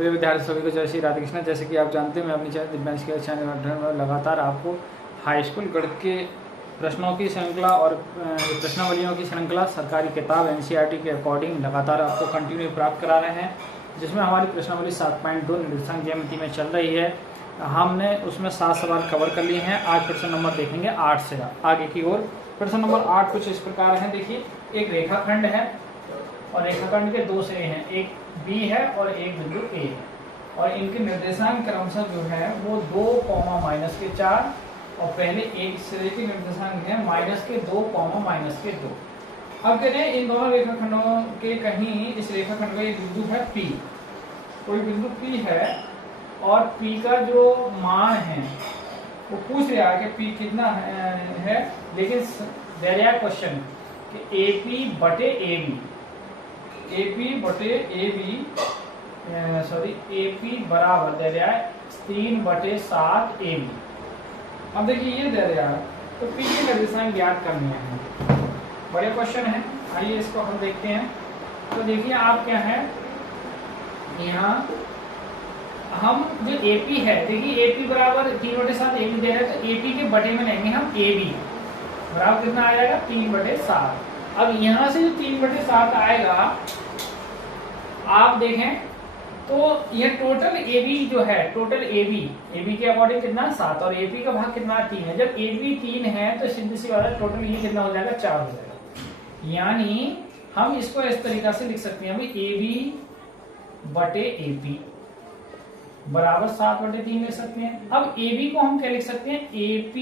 प्रिय विद्यार्थी सभी को जय श्री राधे कृष्ण। जैसे कि आप जानते हैं मैं अपनी चैनल दिव्यांश के चैनल में लगातार आपको हाई स्कूल गणित के प्रश्नों की श्रृंखला और प्रश्नावलियों की श्रृंखला सरकारी किताब एनसीईआरटी के अकॉर्डिंग लगातार आपको कंटिन्यू प्राप्त करा रहे हैं, जिसमें हमारी प्रश्नावली 7.2 निर्देशांक ज्यामिति में चल रही है। हमने उसमें 7 सवाल कवर कर लिए हैं। आज प्रश्न नंबर देखेंगे 8 से आगे की ओर। प्रश्न नंबर 8 कुछ इस प्रकार है। देखिए, एक रेखाखंड है और रेखाखंड के दो सिरे हैं, एक बी है और एक बिंदु ए है, और इनके निर्देशांक क्रमशः जो है वो 2, -4 और पहले एक सिरे के निर्देशांक है -2, -2। अब कहते हैं इन दोनों रेखाखंडों के कहीं इस रेखाखंड का एक बिंदु है P, कोई बिंदु P है और P का जो मान है वो पूछ रहा है कि P कितना है, लेकिन दरिया क्वेश्चन कि AP बटे AB, AP बराबर दे रहा है 3/7 AB। अब देखिए ये दे रहा है तो P की निर्देशांक ज्ञात करनी है। बड़े क्वेश्चन है, आइए इसको हम देखते हैं। तो देखिए आप क्या है, यहाँ हम जो AP है, देखिए AP बराबर 3/7 AB दे रहा है, तो AP के बटे में लेंगे हम AB बराबर कितना आ जाएगा 3/7। अब यहां से जो 3/7 आएगा आप देखें तो ये टोटल AB जो है, टोटल AB के अकॉर्डिंग कितना 7 और AP का भाग कितना 3 है। जब AB 3 है तो सीधी सी बात है टोटल ये कितना हो जाएगा 4 हो जाएगा। यानी हम इसको इस तरीका से लिख सकते हैं, अभी AB बटे AP बराबर 7/3 लिख सकते हैं। अब AB को हम क्या लिख सकते हैं, AP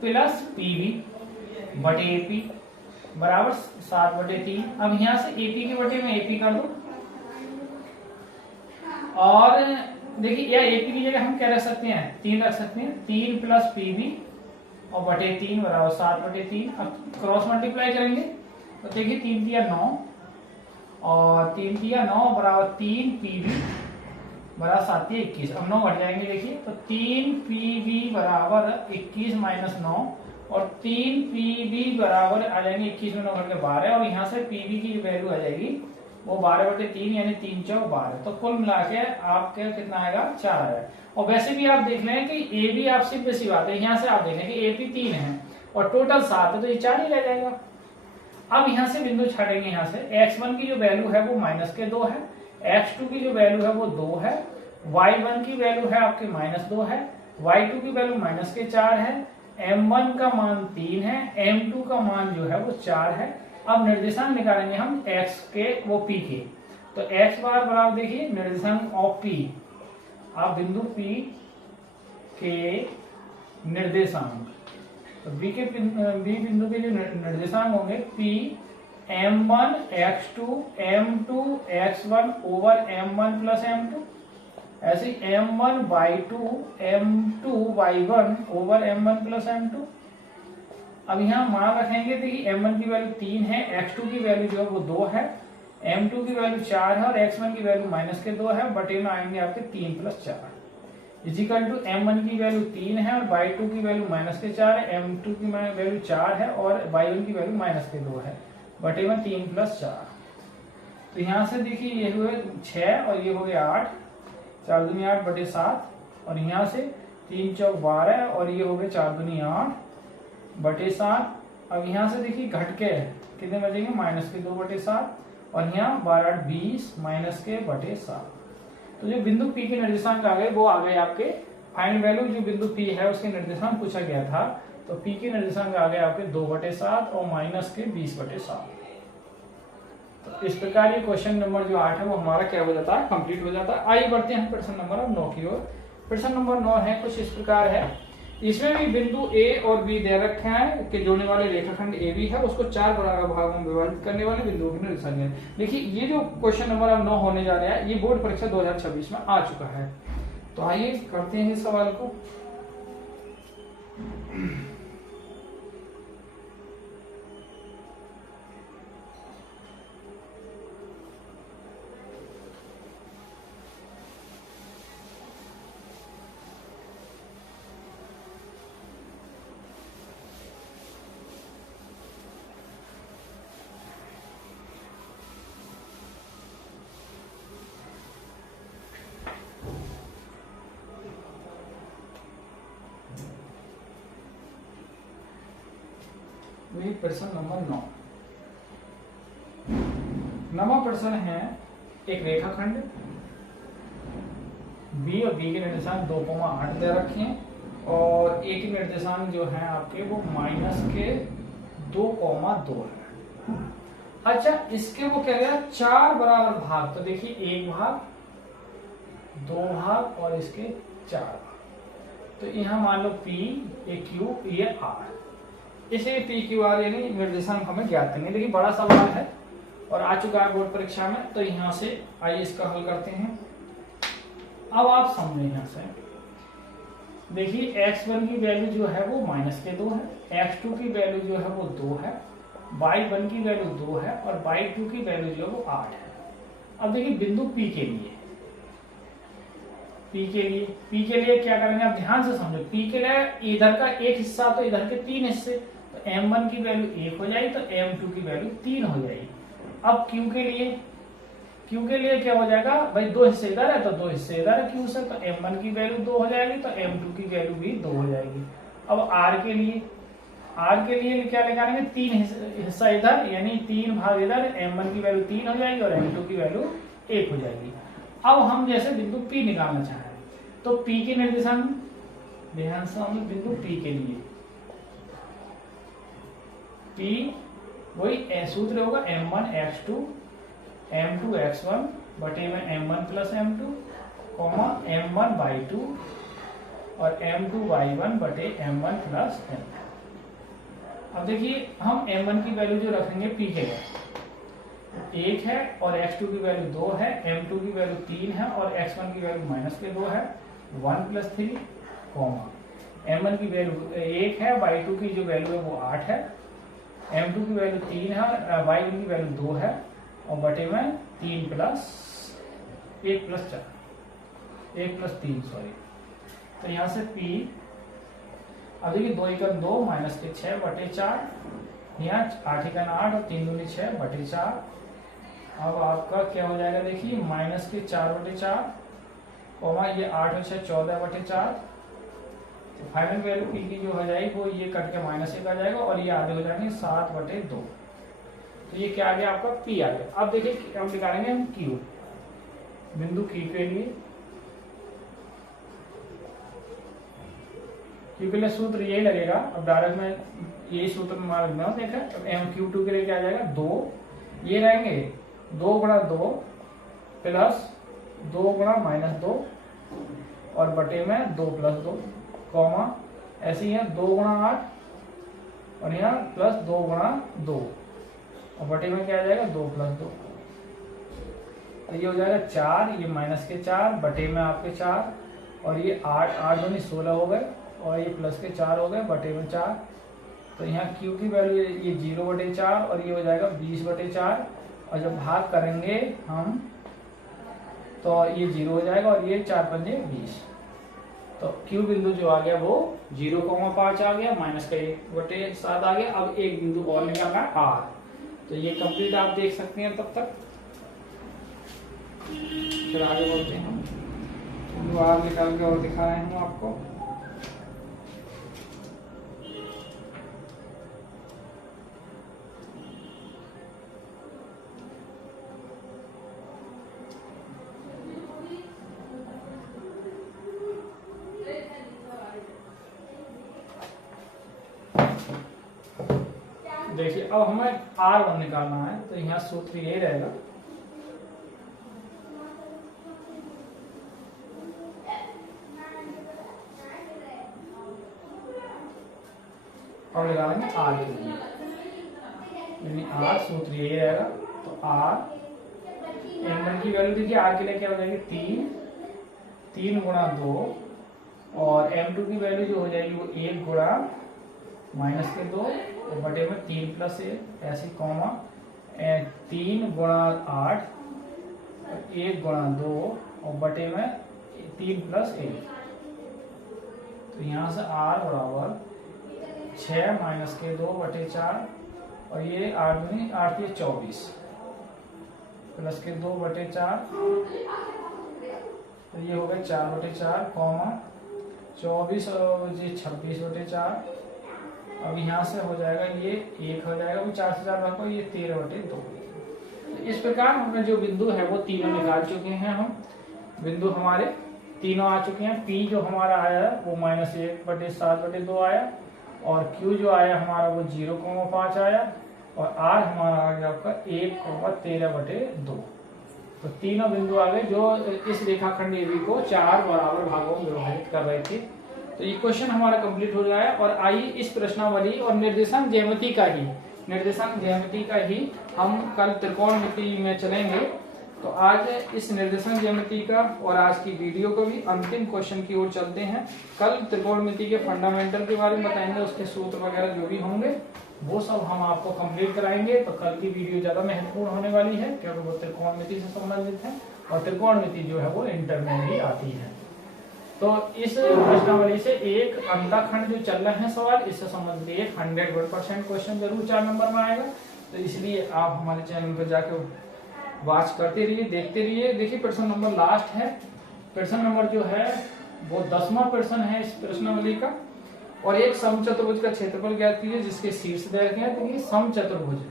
प्लस PB बटे AP बराबर 7/3। अब यहां से AP के बटे में AP कर दो, और देखिए या AP की जगह हम क्या रख सकते हैं 3 रख सकते हैं, 3 प्लस PB और बटे 3 बराबर 7/3। अब क्रॉस मल्टीप्लाई करेंगे तो देखिए 3 तिया 9 और 3 तिया 9 बराबर 3 PB बराबर 7 तिया 21। अब 9 घट जाएंगे, देखिए तो 3 PB बराबर 21 - 9 और 3 PB बराबर आ जाएंगे 21 में 9 घट के 12, और यहाँ से PB की वैल्यू आ जाएगी वो 12/3 यानी 3 × 12। तो कुल मिला के आपके कितना आएगा 4 आएगा। और वैसे भी आप देख लें कि AB आप सिर्फ सी बात है, यहाँ से आप देख लें कि AP 3 है और टोटल 7 है, तो ये 4 ही रह जाएगा। अब यहाँ से बिंदु छाटेंगे, यहाँ से x1 की जो वैल्यू है वो -2 है, x2 की जो वैल्यू है वो 2 है, y1 की वैल्यू है आपके -2 है, y2 की वैल्यू -4 है, m1 का मान 3 है, m2 का मान जो है वो 4 है। अब निर्देशांक निकालेंगे हम x के वो P के, तो x बार बराबर देखिए निर्देशांक ऑफ P, आप बिंदु P के निर्देशांक, तो B बिंदु के जो निर्देशांक होंगे P m1 x2 m2 x1 over m1 plus m2, ऐसे m1 y2 m2 y1 over m1 plus m2। अब यहाँ मान रखेंगे, देखिए m1 की वैल्यू 3 है, x2 की वैल्यू जो है वो 2 है, m2 की वैल्यू 4 है और x1 की वैल्यू -2 है, बटे में आएंगे आपके 3 + 4 इजिकल टू m1 की वैल्यू 3 है और y2 की वैल्यू -4 है, m2 की वैल्यू 4 है और y1 की वैल्यू -2 है, बटे में 3 + 4। तो यहाँ से देखिए ये हुए 6 और ये हो गया 8, 4 दूनी 8 बटे 7, और यहाँ से 3 × 4 12 और ये हो गए 4 दूनी 8 बटे 7। अब यहाँ से देखिए घट के कितने बचेंगे -2 बटे 7 और यहाँ 12 8 20 - बटे 7। तो जो बिंदु P के निर्देशांक आ गए वो आ गए आपके फाइनल वैल्यू। जो बिंदु P है उसके निर्देशांक पूछा गया था, तो P के निर्देशांक आ गए आपके 2/7 और -20/7। तो इस प्रकार ये क्वेश्चन नंबर जो 8 है वो हमारा क्या हो जाता है, कंप्लीट हो जाता है। आइए बढ़ते हैं प्रश्न नंबर 9 की ओर। प्रश्न नंबर 9 है कुछ इस प्रकार है, इसमें भी बिंदु A और B दे रखे हैं कि जोड़ने वाले रेखाखंड AB है, उसको 4 बराबर भागों में विभाजित करने वाले बिंदुओं के निर्देशांक है। देखिए ये जो क्वेश्चन नंबर अब 9 होने जा रहा है ये बोर्ड परीक्षा 2026 में आ चुका है। तो आइए करते हैं इस सवाल को। ये प्रश्न नंबर 9। नवा प्रश्न है, एक रेखाखंड बी और बी के निर्देशांक 2,8 दे रखे हैं और ए के निर्देशांक जो है आपके वो -2,2 है। अच्छा, इसके वो कह रहे हैं 4 बराबर भाग, तो देखिए 1 भाग, 2 भाग और इसके 4 भाग। तो यहाँ मान लो P, ये Q, ये R, इसे P Q R यानी निर्देशांक हमें ज्ञात करनी है। देखिए बड़ा सवाल है और आ चुका है बोर्ड परीक्षा में, तो यहाँ से आइए इसका हल करते हैं। अब आप समझें, यहाँ से देखिए x1 की वैल्यू जो है वो -2 है, x2 की वैल्यू जो है वो 2 है, y1 की वैल्यू 2 है और y2 की वैल्यू जो है वो 8 है। अब देखिए बिंदु P के लिए क्या करेंगे, आप ध्यान से समझो। P के लिए इधर का एक हिस्सा तो इधर के 3 हिस्से, तो M1 की वैल्यू 1 हो जाएगी, तो M2 की वैल्यू 3 हो जाएगी। अब Q के लिए क्या हो जाएगा भाई, 2 हिस्से इधर है तो 2 हिस्से इधर है Q से, तो M1 की वैल्यू 2 हो जाएगी, तो M2 की वैल्यू भी 2 हो जाएगी। अब R के लिए क्या निकालेंगे, 3 हिस्सा इधर यानी 3 भाग इधर, M1 की वैल्यू 3 हो जाएगी और M2 की वैल्यू 1 हो जाएगी। अब हम जैसे बिंदु P निकालना चाह रहे हैं, तो P के निर्देशांक ध्यान से हम बिंदु P के लिए P वही सूत्र होगा M1 x2 M2 x1 बटे में M1 plus M2 M1 y2 और M2 y1 बटे M1 प्लस M2। अब देखिए हम M1 की वैल्यू जो रखेंगे P के लिए 1 है और x2 की वैल्यू 2 है, M2 की वैल्यू 3 है और x1 की वैल्यू -2 है, 1 + 3 M1 की वैल्यू 1 है, y2 की जो वैल्यू है वो 8 है, M2 की वैल्यू 3 है, y1 की वैल्यू 2 है और बटे में 1 + 3 सॉरी। तो यहाँ से P, अब देखिए 2 × 2 -6 बटे 4, यहाँ 8 × 8 और 3 × 6 बटे 4। अब आपका क्या हो जाएगा, देखिए -4 बटे 4 ये 8 और 6 14 बटे 4। तो फाइनल वैल्यू P की जो हो जाएगी वो ये कट के -1 आ जाएगा और ये आधे हो जाएंगे 7 बटे 2। तो ये क्या आ गया आपका P आ गया। अब देखिए अब निकालेंगे हम Q, बिंदु Q के लिए Q के लिए सूत्र यही लगेगा। अब डायरेक्ट में यही सूत्र में देखा, अब MQ2 के लिए क्या आ जाएगा, 2 ये रहेंगे 2 × 2 प्लस 2 × -2 और बटे में 2 + 2 ऐसे ही है 2 × 8 और यहाँ प्लस 2 × 2 और बटे में क्या आ जाएगा 2 + 2। तो ये हो जाएगा 4, ये -4 बटे में आपके 4 और ये 8 8 दूनी 16 हो गए और ये +4 हो गए बटे में 4। तो यहाँ Q की वैल्यू ये 0 बटे 4 और ये हो जाएगा 20 बटे 4 और जब भाग करेंगे हम तो ये 0 हो जाएगा और ये 4 × 5 = 20। तो Q बिंदु जो आ गया वो 0,5 आ गया, -1/7 आ गया। अब एक बिंदु और निकालना है R, तो ये कंप्लीट आप देख सकते हैं। तब तक फिर आगे बढ़ते हैं हम, R निकाल के और दिखा रहे हैं आपको। देखिए अब हमें R1 निकालना है, तो यहाँ सूत्र यही रहेगा, अब निकालेंगे R के लिए, यानी R सूत्र यही रहेगा। तो R M1 की वैल्यू देखिए R के लिए क्या हो जाएगी 3 × 2 और M2 की वैल्यू जो हो जाएगी वो 1 × -2 और बटे में 3 + 1 ऐसे 3 × 8 1 × 2 और बटे में 3 + 1। तो यहाँ से R बराबर 6 - 2 बटे 4 और ये 8 दूनी 8 × 24 + 2 बटे 4, तो ये हो गए 4 बटे 4 24 और ये 26 बटे 4 अब यहाँ से हो जाएगा ये 1 हो जाएगा, वो 4 से 4 भाग को ये 13/2। तो इस प्रकार हमने जो बिंदु है वो तीनों निकाल चुके हैं। हम बिंदु हमारे तीनों आ चुके हैं। P जो हमारा आया है वो -1/7/2 आया, और Q जो आया हमारा वो 0,5 आया, और R हमारा आ गया आपका 1,13/2। तो तीनों बिंदु आ गए जो इस रेखाखंड AB को 4 बराबर भागों में विभाजित कर रहे थे। तो ये क्वेश्चन हमारा कंप्लीट हो गया है। और आइए इस प्रश्नावली और निर्देशांक ज्यामिति का ही हम कल त्रिकोणमिति में चलेंगे। तो आज इस निर्देशांक ज्यामिति का और आज की वीडियो को भी अंतिम क्वेश्चन की ओर चलते हैं। कल त्रिकोणमिति के फंडामेंटल के बारे में बताएंगे, उसके सूत्र वगैरह जो भी होंगे वो सब हम आपको कंप्लीट कराएंगे। तो कल की वीडियो ज्यादा महत्वपूर्ण होने वाली है क्योंकि वो त्रिकोणमिति से संबंधित है, और त्रिकोणमिति जो है वो इंटर में भी आती है। तो इस प्रश्नावली से एक अंतःखंड जो चल रहे हैं सवाल, इससे संबंधित एक 100% क्वेश्चन जरूर 4 नंबर में आएगा। तो इसलिए आप हमारे चैनल पर जाकर वॉच करते रहिए, देखते रहिए। देखिए प्रश्न नंबर लास्ट है। प्रश्न नंबर जो है वो 10वां प्रश्न है इस प्रश्नावली का। और एक समचतुर्भुज का क्षेत्रफल ज्ञात कीजिए जिसके शीर्ष दे रखे हैं। तो ये समचतुर्भुज है,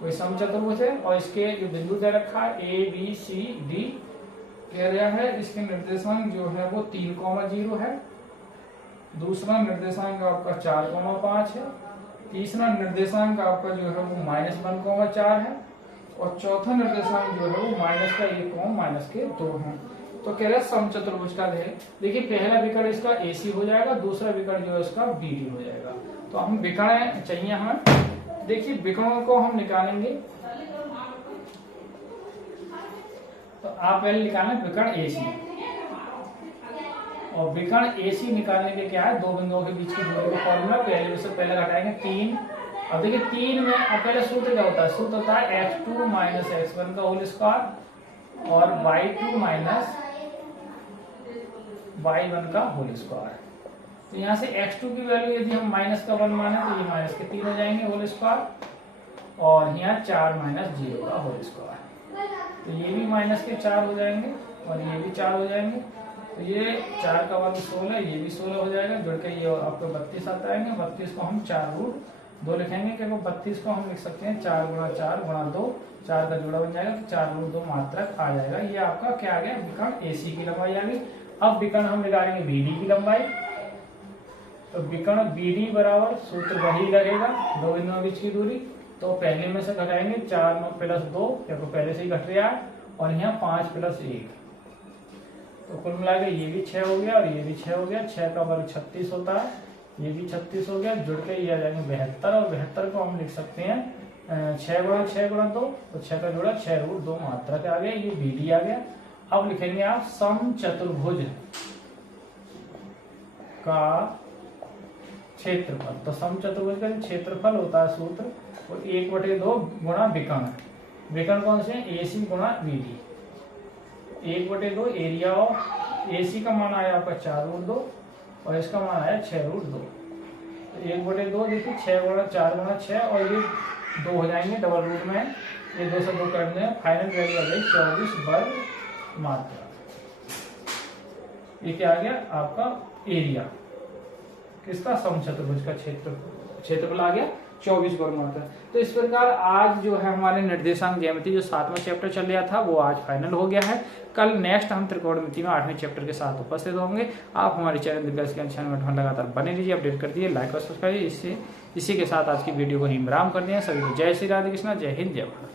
कोई समचतुर्भुज है, और इसके जो बिंदु दे रखा है ABCD कह रहा है। इसके निर्देशांक जो है वो 3,0 है। दूसरा निर्देशांक आपका 4,5 है। तीसरा निर्देशांक आपका जो है वो -1,4 है, और चौथा निर्देशांक जो है वो -1,-2 है। तो कह रहा है समचतुर्भुज का देखिए पहला विकर्ण इसका AC हो जाएगा, दूसरा विकर्ण जो है इसका BD हो जाएगा। तो हम विकर्ण चाहिए हमें। देखिए विकर्णों को हम निकालेंगे। तो आप पहले निकालें विकर्ण AC, और विकर्ण AC निकालने के क्या है, दो बिंदुओं के बीच की दूरी का फॉर्मूला पहले घटाएंगे 3। अब देखिए 3 में अब पहले सूत्र क्या होता है, सूत्र होता है x2 - x1 का होल स्क्वायर और y2 - y1 का होल स्क्वायर। तो यहाँ से x2 की वैल्यू यदि हम -1 माने तो ये -3 हो जाएंगे होल स्क्वायर, और यहाँ 4 - 0 का होल स्क्वायर। तो ये भी -4 हो जाएंगे, और ये भी 4 हो जाएंगे। तो ये 4 का वर्ग 16, ये भी 16 हो जाएगा। जुड़ के ये आपको 32 आता है। 32 को हम 4√2 लिखेंगे, क्योंकि 32 को हम लिख सकते हैं 4 × 4 × 2, 4 का जोड़ा बन जाएगा, तो 4√2 मात्रक आ जाएगा। ये आपका क्या आ गया, विकर्ण AC की लंबाई आ गई। अब विकर्ण हम निकालेंगे BD की लंबाई। तो विकर्ण BD बराबर सूत्र वही लगेगा, दो बिंदुओं के बीच की दूरी। तो पहले में से घटाएंगे 4 + 2, क्योंकि पहले से ही घट रहा है, और यहाँ 5 + 1। तो कुल मिला के ये भी 6 हो गया, और ये भी 6 हो गया। 6 का वर्ग 36 होता है, ये भी 36 हो गया। जुड़ के ये आ जाएंगे 72, और 72 को हम लिख सकते हैं 6 × 6 × 2, तो 6 का जोड़ा 6√2 मात्रक आ गया। ये BD आ गया। अब लिखेंगे आप समचतुर्भुज का क्षेत्रफल। तो समचतुर्भुज का क्षेत्रफल होता है सूत्र वो 1/2 गुणा विकर्ण। विकर्ण कौन से, AC गुणा BD। 1/2 एरिया ऑफ AC का मान आया आपका 4√2, और इसका मान आया 6√2। तो 1/2 देखिए 6 × 4 × 6, और ये 2 हो जाएंगे डबल रूट में, ये 2 से 2 कर दें। फाइनल वैल्यू आ गई 24 वर्ग मात्रा। ये क्या आ गया आपका एरिया किसका, समचतुर्भुज का क्षेत्रफल आ गया 24 वर्ग मात्रा। तो इस प्रकार आज जो है हमारे निर्देशांक ज्यामिति जो 7वां चैप्टर चल रहा था वो आज फाइनल हो गया है। कल नेक्स्ट हम त्रिकोणमिति में 8वें चैप्टर के साथ उपस्थित होंगे। आप हमारे चैनल दिग्गज के चैनल में लगातार बने रहिए, अपडेट कर दिए, लाइक और सब्सक्राइब। इसी के साथ आज की वीडियो को ही विराम कर दिया। सभी को जय श्री राधे कृष्णा, जय हिंद, जय भारत।